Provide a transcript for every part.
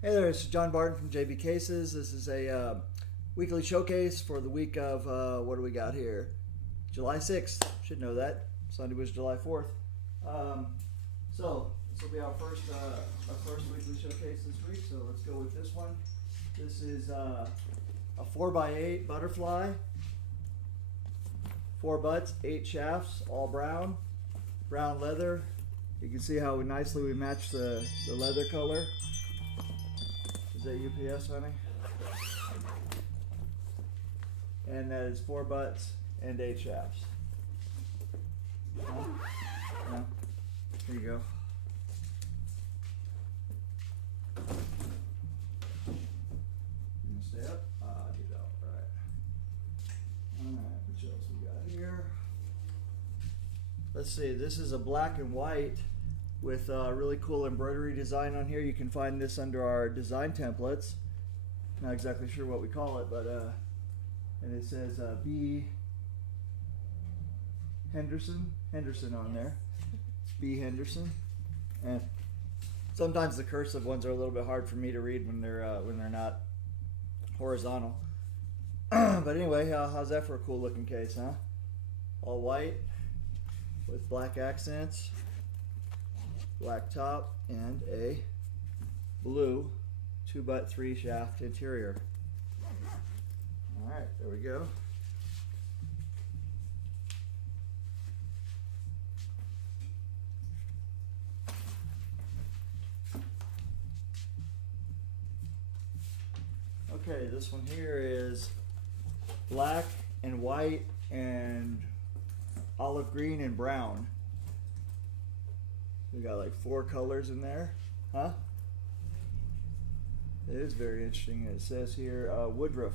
Hey there, it's John Barton from JB Cases. This is a weekly showcase for the week of, what do we got here? July 6th. Should know that. Sunday was July 4th. So this will be our first weekly showcase this week. So let's go with this one. This is a 4x8 butterfly. 4 butts, 8 shafts, all brown leather. You can see how nicely we match the leather color. Is that UPS, honey? And that is 4 butts and 8 shafts. No? Here you go. You gonna stay up? You don't. Alright. Alright, what else we got here? Let's see, this is a black and white with really cool embroidery design on here. You can find this under our design templates. Not exactly sure what we call it, but and it says B. Henderson on there. It's B. Henderson, and sometimes the cursive ones are a little bit hard for me to read when they're not horizontal. But anyway, how's that for a cool looking case, huh? All white with black accents. Black top and a blue 2-butt 3 shaft interior. Alright, there we go. Okay, this one here is black and white and olive green and brown. We got like 4 colors in there, huh? It is very interesting. It says here Woodruff.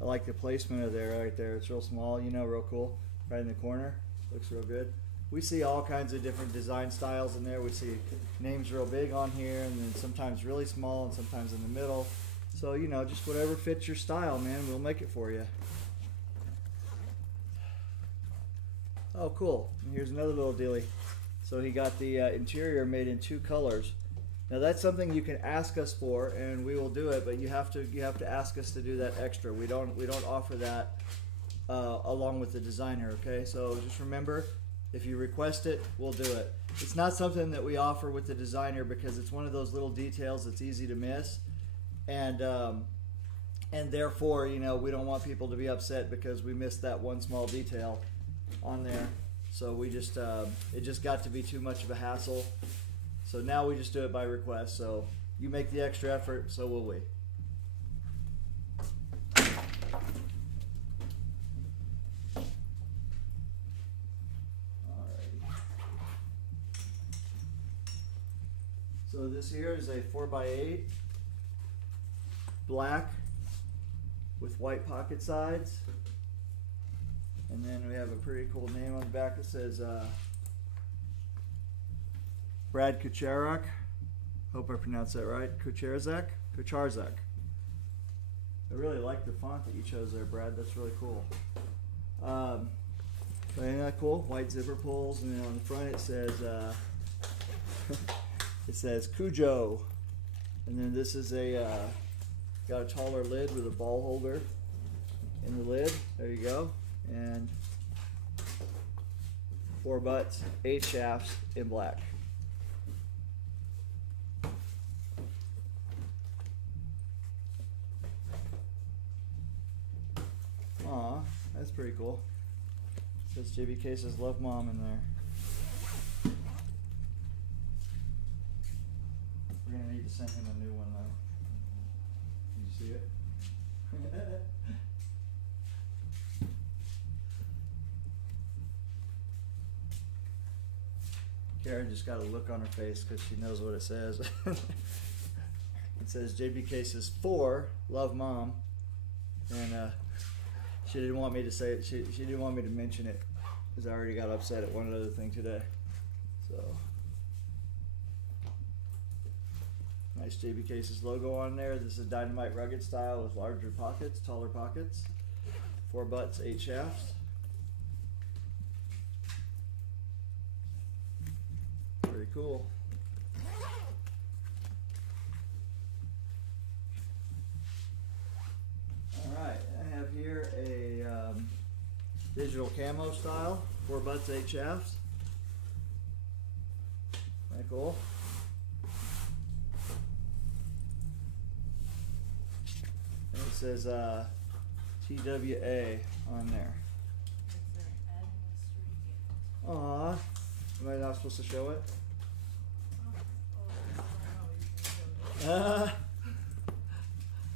I like the placement of there right there. It's real small, you know, real cool. Right in the corner. Looks real good. We see all kinds of different design styles in there. We see names real big on here, and then sometimes really small and sometimes in the middle. So, you know, just whatever fits your style, man, we'll make it for you. Oh, cool. And here's another little dealie. So he got the interior made in 2 colors. Now that's something you can ask us for, and we will do it. But you have to ask us to do that extra. We don't offer that along with the designer. Okay. So just remember, if you request it, we'll do it. It's not something that we offer with the designer because it's one of those little details that's easy to miss, and therefore, you know, we don't want people to be upset because we missed that one small detail on there. So we just it just got to be too much of a hassle, so now we just do it by request. So you make the extra effort, so will we. Alrighty. So this here is a 4x8 black with white pocket sides. And then we have a pretty cool name on the back. It says Brad Kucharzak. Hope I pronounced that right. Kucharzak. I really like the font that you chose there, Brad. That's really cool. Isn't that cool? White zipper pulls, and then on the front it says it says Cujo. And then this is got a taller lid with a ball holder in the lid. There you go. And 4 butts, 8 shafts in black. Aw, that's pretty cool. It says JB Cases Love Mom in there. We're gonna need to send him a new one though. Did you see it? Karen just got a look on her face because she knows what it says. It says JB Cases 4 Love Mom, and she didn't want me to say it. She didn't want me to mention it because I already got upset at one other thing today. So nice JB Cases logo on there. This is Dynamite Rugged style with larger pockets, taller pockets, 4 butts, 8 shafts. Pretty cool. original camo style, 4 butts, 8 shafts. Kind of cool. And it says TWA on there. Aw, am I not supposed to show it?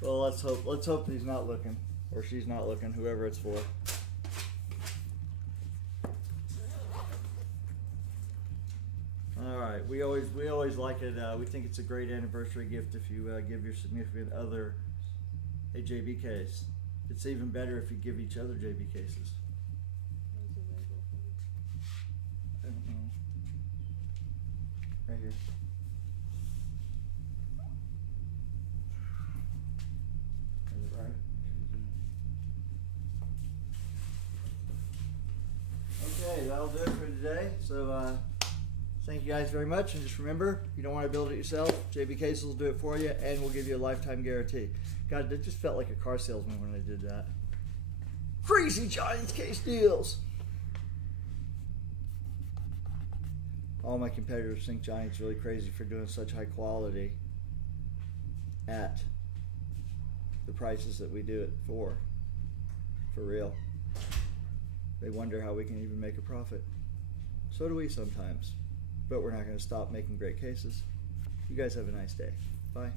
Well, let's hope he's not looking, or she's not looking, whoever it's for. All right, we always like it. We think it's a great anniversary gift if you give your significant other a JB case. It's even better if you give each other JB cases. I don't know. Right here. Is it right? Okay, that'll do it for today. So thank you guys very much, and just remember, if you don't want to build it yourself, JB Cases will do it for you, and we'll give you a lifetime guarantee. God, it just felt like a car salesman when I did that. Crazy Giants case deals! All my competitors think Giants really crazy for doing such high quality at the prices that we do it for real. They wonder how we can even make a profit. So do we sometimes. But we're not going to stop making great cases. You guys have a nice day. Bye.